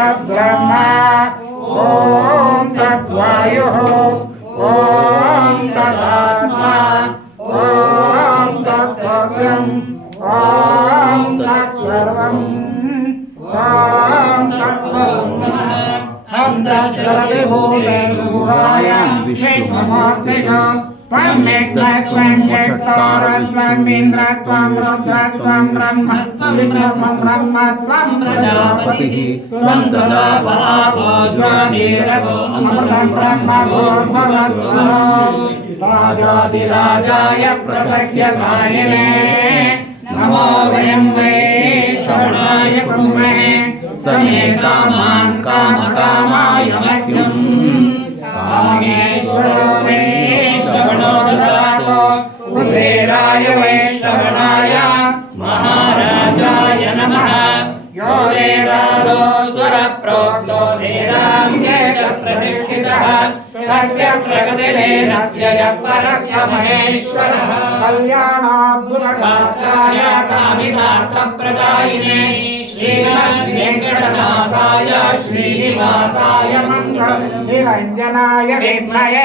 तद्ब्रह्म ॐ तद्वायुः ॐ तदात्मा ॐ तत्सर्गम् ॐ तत्सर्वम् ॐ तत्ब्रह्म अन्तश्चरविभूतेर्गुहायां विश्वमूर्तिषु त्वमेकत्वं व्यक्तारस्वमिन्द्रत्वं रुद्रत्वं ब्रह्मत्वं ब्रह्मत्वं प्रजापतिः त्वं तदा महाभोज्वानीरसो अमृतं ब्रह्म भूर्भुवस्वः राजाधिराजाय नमो वयं वै श्रवणाय कुर्महे समे कामान् कामकामाय कुबेराय वै श्रवणाय महाराजाय नमः यो वेदादो स्वरप्रोक्तो वेदाङ्गेश प्रतिष्ठितः तस्य प्रकृतिरेनस्य यः परस्य महेश्वरः कल्याणाद्भुतगात्राय कामितार्थप्रदायिने श्रीमद्वेङ्कटनाथाय श्रीनिवासाय मङ्गलम् निरञ्जनाय विद्महे